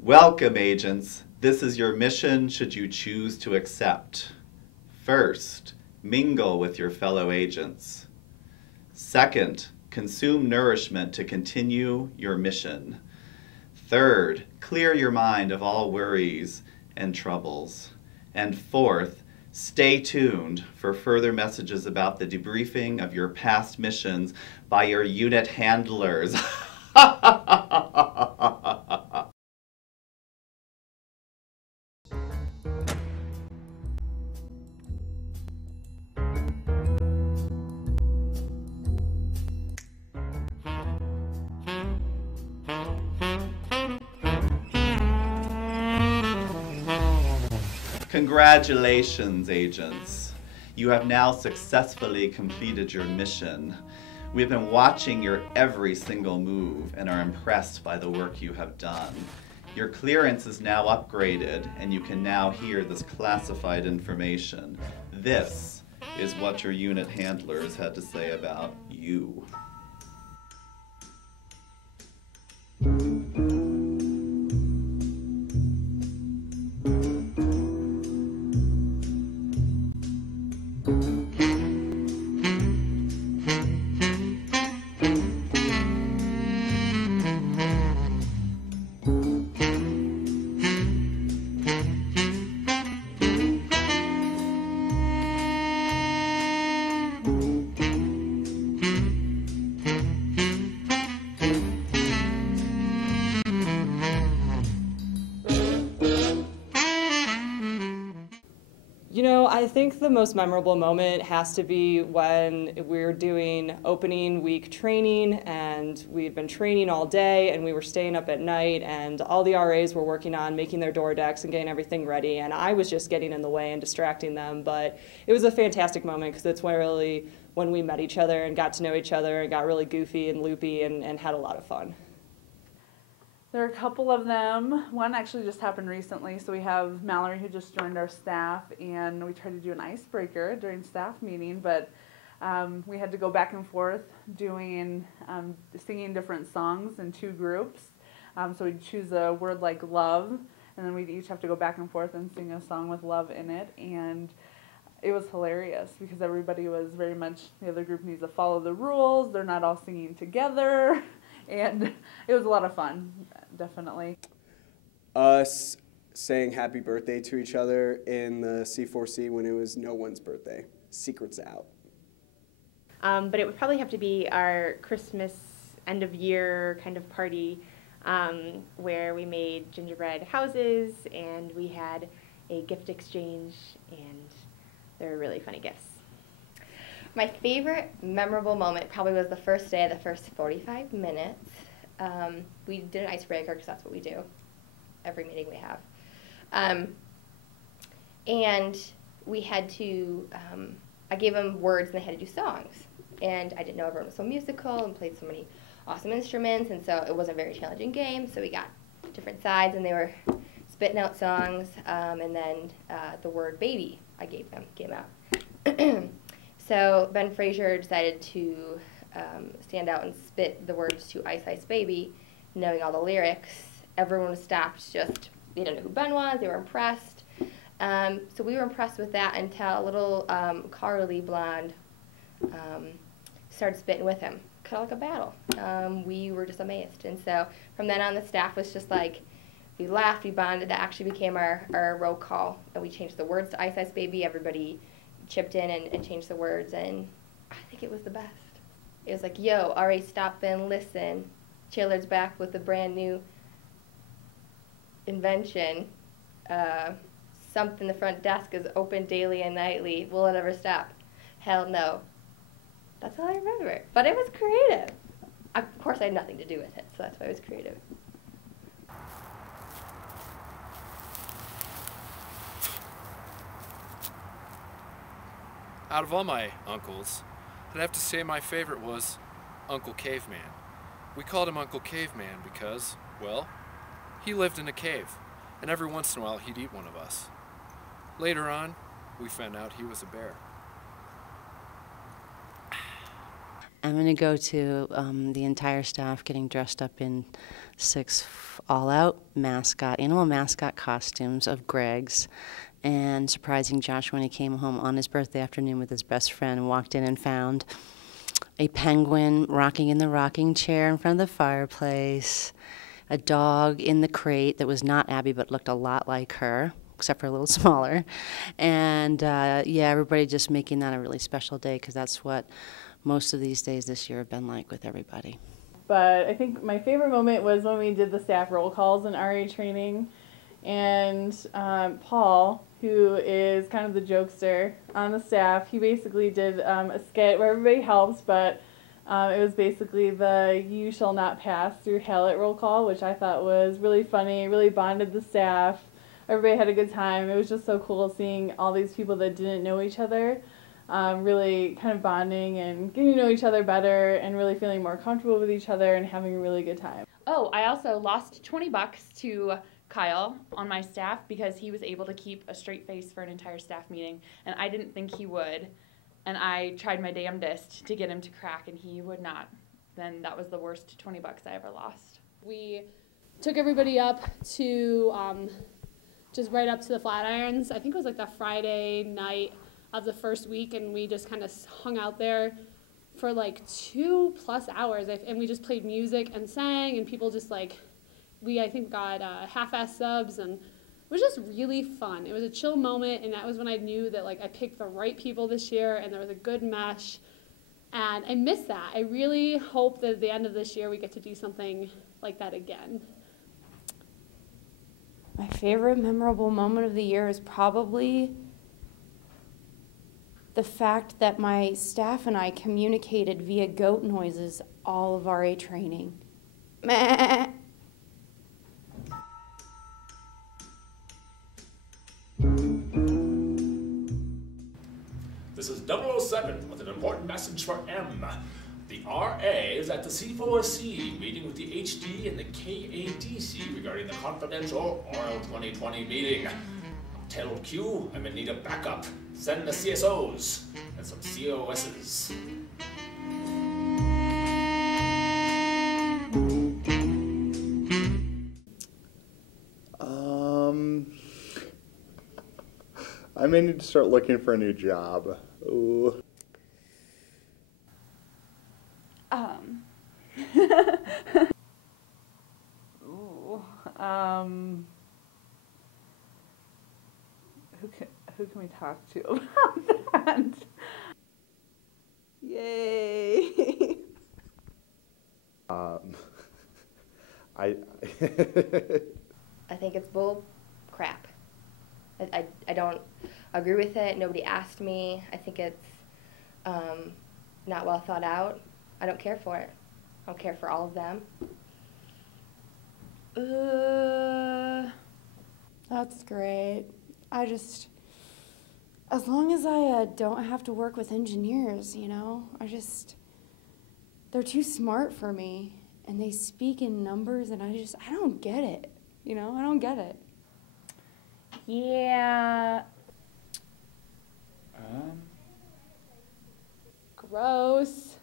Welcome, agents. This is your mission should you choose to accept. First, mingle with your fellow agents. Second, consume nourishment to continue your mission. Third, clear your mind of all worries and troubles. And fourth, stay tuned for further messages about the debriefing of your past missions by your unit handlers. Congratulations, agents. You have now successfully completed your mission. We have been watching your every single move and are impressed by the work you have done. Your clearance is now upgraded, and you can now hear this classified information. This is what your unit handlers had to say about you. You know, I think the most memorable moment has to be when we're doing opening week training, and we'd been training all day and we were staying up at night, and all the RAs were working on making their door decks and getting everything ready, and I was just getting in the way and distracting them. But it was a fantastic moment because it's really when we met each other and got to know each other and got really goofy and loopy and had a lot of fun. There are a couple of them. One actually just happened recently. So we have Mallory who just joined our staff, and we tried to do an icebreaker during staff meeting, but we had to go back and forth doing singing different songs in two groups. So we'd choose a word like love, and then we'd each have to go back and forth and sing a song with love in it. And it was hilarious because everybody was very much, the other group needs to follow the rules. They're not all singing together. And it was a lot of fun, definitely. Us saying happy birthday to each other in the C4C when it was no one's birthday. Secrets out. But it would probably have to be our Christmas end of year kind of party where we made gingerbread houses and we had a gift exchange, and they were really funny gifts. My favorite memorable moment probably was the first day, the first 45 minutes. We did an icebreaker because that's what we do every meeting we have. And we had to, I gave them words and they had to do songs. And I didn't know everyone was so musical and played so many awesome instruments, and so it was a very challenging game. So we got different sides and they were spitting out songs, and then the word baby I gave them came out. So Ben Fraser decided to stand out and spit the words to Ice Ice Baby, knowing all the lyrics. Everyone was stopped, just, they didn't know who Ben was, they were impressed. So we were impressed with that until a little Carly blonde started spitting with him, kind of like a battle. We were just amazed. And so from then on, the staff was just like, we laughed, we bonded. That actually became our roll call, and we changed the words to Ice Ice Baby. Everybody chipped in and changed the words, and I think it was the best. It was like, yo, Ari, stop and listen. Cheerleader's back with a brand new invention. Something the front desk is open daily and nightly. Will it ever stop? Hell no. That's all I remember. But it was creative. Of course, I had nothing to do with it, so that's why it was creative. Out of all my uncles, I'd have to say my favorite was Uncle Caveman. We called him Uncle Caveman because, well, he lived in a cave, and every once in a while he'd eat one of us. Later on, we found out he was a bear. I'm going to go to the entire staff getting dressed up in 6 all-out animal mascot costumes of Greg's, and surprising Josh when he came home on his birthday afternoon with his best friend, walked in and found a penguin rocking in the rocking chair in front of the fireplace, a dog in the crate that was not Abby but looked a lot like her, except for a little smaller. And yeah, everybody just making that a really special day, because that's what most of these days this year have been like with everybody. But I think my favorite moment was when we did the staff roll calls in RA training, and Paul, who is kind of the jokester on the staff, he basically did a skit where everybody helps, but it was basically the "You shall not pass" through Hallett roll call, which I thought was really funny, really bonded the staff. Everybody had a good time. It was just so cool seeing all these people that didn't know each other, really kind of bonding and getting to know each other better and really feeling more comfortable with each other and having a really good time. Oh, I also lost $20 to Kyle on my staff because he was able to keep a straight face for an entire staff meeting, and I didn't think he would. And I tried my damnedest to get him to crack, and he would not. Then that was the worst $20 I ever lost. We took everybody up to just right up to the Flatirons. I think it was like the Friday night of the first week, and we just kind of hung out there for like 2+ hours, and we just played music and sang, and people just like, I think got half-ass subs, and it was just really fun. It was a chill moment, and that was when I knew that like I picked the right people this year, and there was a good mesh, and I miss that. I really hope that at the end of this year we get to do something like that again. My favorite memorable moment of the year is probably the fact that my staff and I communicated via goat noises all of RA training. Meh. This is 007 with an important message for M. The RA is at the C4C meeting with the HD and the KADC regarding the confidential Oral 2020 meeting. Tell Q I'm in need of backup. Send the CSOs and some COSs. I may need to start looking for a new job. Ooh. Who can we talk to about that? Yay! I think it's bull crap. I don't agree with it. Nobody asked me. I think it's not well thought out. I don't care for it. I don't care for all of them. That's great. As long as I don't have to work with engineers, you know, they're too smart for me, and they speak in numbers, and I don't get it, you know, I don't get it. Yeah. Gross.